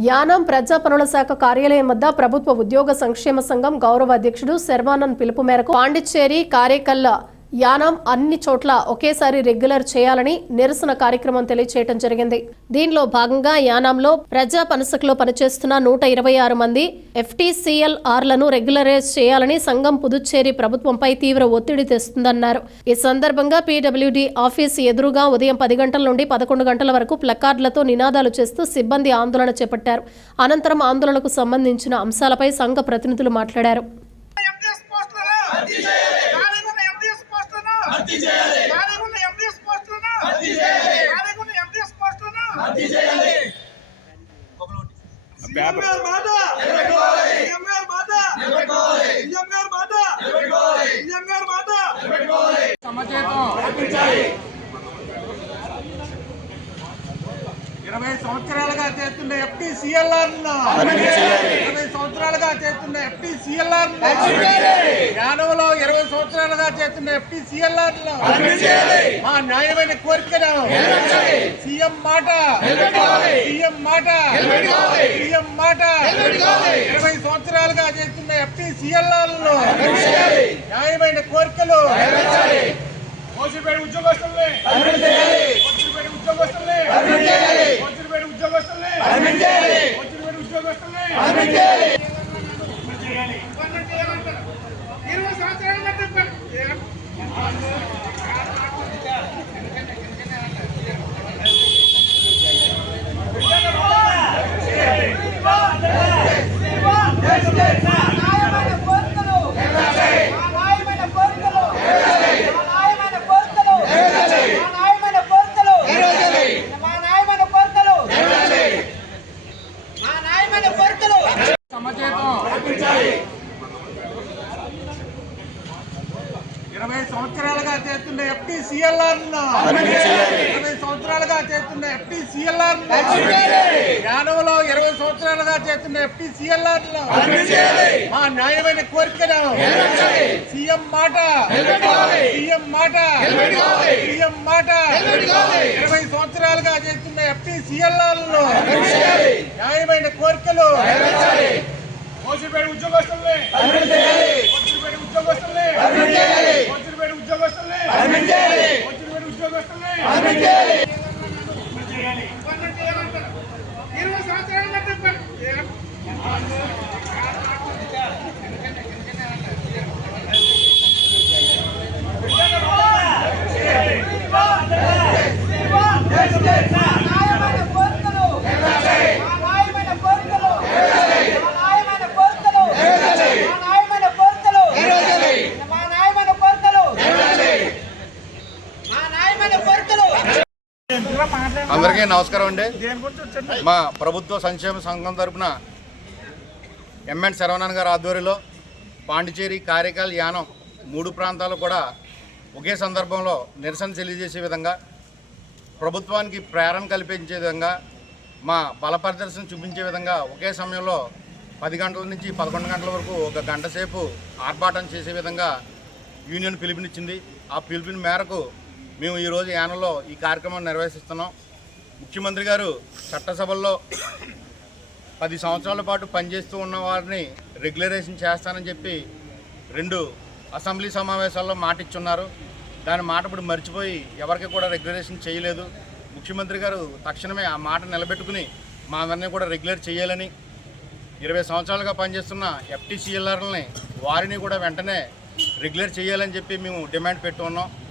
యానాం ప్రజా పనుల శాఖ కార్యాలయం వద్ద ప్రభుత్వ ఉద్యోగ సంక్షేమ సంఘం గౌరవ అధ్యక్షుడు శర్వానంద్ పిలుపు మేరకు పాండిచ్చేరి కారేకల్ల యానాం అన్ని చోట్ల ఒకేసారి రెగ్యులర్ చేయాలని నిరసన కార్యక్రమం తెలియచేయడం జరిగింది. దీనిలో భాగంగా యానాంలో ప్రజా పనసకులో పనిచేస్తున్న నూట ఇరవై ఆరు మంది ఎఫ్టీసీఎల్ఆర్లను రెగ్యులరైజ్ చేయాలని సంఘం పుదుచ్చేరి ప్రభుత్వంపై తీవ్ర ఒత్తిడి తెస్తుందన్నారు. ఈ సందర్భంగా పీడబ్ల్యూడీ ఆఫీస్ ఎదురుగా ఉదయం పది గంటల నుండి పదకొండు గంటల వరకు ప్లకార్డులతో నినాదాలు చేస్తూ సిబ్బంది ఆందోళన చేపట్టారు. అనంతరం ఆందోళనకు సంబంధించిన అంశాలపై సంఘ ప్రతినిధులు మాట్లాడారు ఎండిఎస్ పోస్టులను రద్దు చేయాలి ఖాళీగున్న ఎండిఎస్ రద్దు చేయాలి. ఖాళీగున్న ఎండిఎస్ పోస్టులను? రద్దు చేయాలి. ఖాళీగున్న ఎండిఎస్ పోస్టులను? రద్దు చేయాలి. పేపర్ మాట నిలబెట్టుకోవాలి. సీఎం గారి మాట నిలబెట్టుకోవాలి. సీఎం గారి మాట నిలబెట్టుకోవాలి. సీఎం గారి మాట నిలబెట్టుకోవాలి. సమచేతం. రప్పించాలి ఇరవై సంవత్సరాలుగా చేస్తున్న ఎఫ్టీ సిఎల్ఆర్ ఇరవై చేస్తున్న ఎఫ్టీ సిఎల్ఆర్ యానవలో ఇరవై సంవత్సరాలుగా చేస్తున్న ఎఫ్టీ సిఎల్ఆర్ మా న్యాయమైన కోరికను సీఎం మాట. సీఎం మాట. సీఎం మాట. ఇరవై సంవత్సరాలుగా చేస్తున్న ఎఫ్టీ సిఎల్ఆర్ న్యాయమైన కోరికలు. ఉద్యోగస్తుల్ని. ఉద్యోగస్తుల్ని. ఉద్యోగస్తుల్ని. ఉద్యోగస్తుల్ని. చేయాలి సంవత్సరాలు న్యాయమైన కోరికలు మా న్యాయమైన కోరికలు మా న్యాయమైన కోరికలు మా న్యాయమైన కోరికలు మా న్యాయమైన కోరికలు మా న్యాయమైన కోరికలు సమచేతం ఇరవై సంవత్సరాలుగా చేస్తున్న ఎఫ్టీ సిఎల్ఆర్ ఇరవై సంవత్సరాలుగా చేస్తున్న ఎఫ్టీ సిఎల్ఆర్ యానవలో ఇరవై సంవత్సరాలుగా చేస్తున్న ఎఫ్టీ సిఎల్ఆర్ మా న్యాయమైన కోరికను. సీఎం మాట. సీఎం మాట. సీఎం మాట. ఇరవై సంవత్సరాలుగా చేస్తున్న ఎఫ్టీ సిఎల్ఆర్ న్యాయమైన కోరికలు. ఉద్యోగస్తుల్ని. మోసిపేట ఉద్యోగస్తుల్ని మోసిపేట ఉద్యోగస్తుల్ని మోసిపేట ఉద్యోగస్తుల్ని ఇరవై సంవత్సరాలు న్యాయమైన కోరికలు మా న్యాయమైన కోరికలు మా న్యాయమైన కోరికలు మా న్యాయమైన కోరికలు మా న్యాయమైన కోరికలు మా న్యాయమైన కోరికలు అందరికీ నమస్కారం అండి. మా ప్రభుత్వ సంక్షేమ సంఘం తరపున ఎంఎన్ శరవణన్ గారి ఆధ్వర్యంలో పాండిచేరి కారైకాల్ యానం మూడు ప్రాంతాలు కూడా ఒకే సందర్భంలో నిరసన తెలియజేసే విధంగా ప్రభుత్వానికి ప్రేరణ కల్పించే విధంగా మా బల ప్రదర్శన చూపించే విధంగా ఒకే సమయంలో పది గంటల నుంచి పదకొండు గంటల వరకు ఒక గంట సేపు ఆర్భాటం చేసే విధంగా యూనియన్ పిలుపునిచ్చింది. ఆ పిలుపుని మేరకు మేము ఈరోజు యానంలో ఈ కార్యక్రమం నిర్వహిస్తున్నాం. ముఖ్యమంత్రి గారు చట్టసభల్లో పది సంవత్సరాల పాటు పనిచేస్తూ ఉన్న వారిని రెగ్యులరేషన్ చేస్తానని చెప్పి రెండు అసెంబ్లీ సమావేశాల్లో మాట ఇచ్చున్నారు దాని మాట ఇప్పుడు మర్చిపోయి ఎవరికి కూడా రెగ్యులరేషన్ చేయలేదు. ముఖ్యమంత్రి గారు తక్షణమే ఆ మాట నిలబెట్టుకుని మా అందరినీ కూడా రెగ్యులర్ చేయాలని ఇరవై సంవత్సరాలుగా పనిచేస్తున్న ఎఫ్టీసీఎల్ఆర్ని వారిని కూడా వెంటనే రెగ్యులర్ చేయాలని చెప్పి మేము డిమాండ్ పెట్టి ఉన్నాం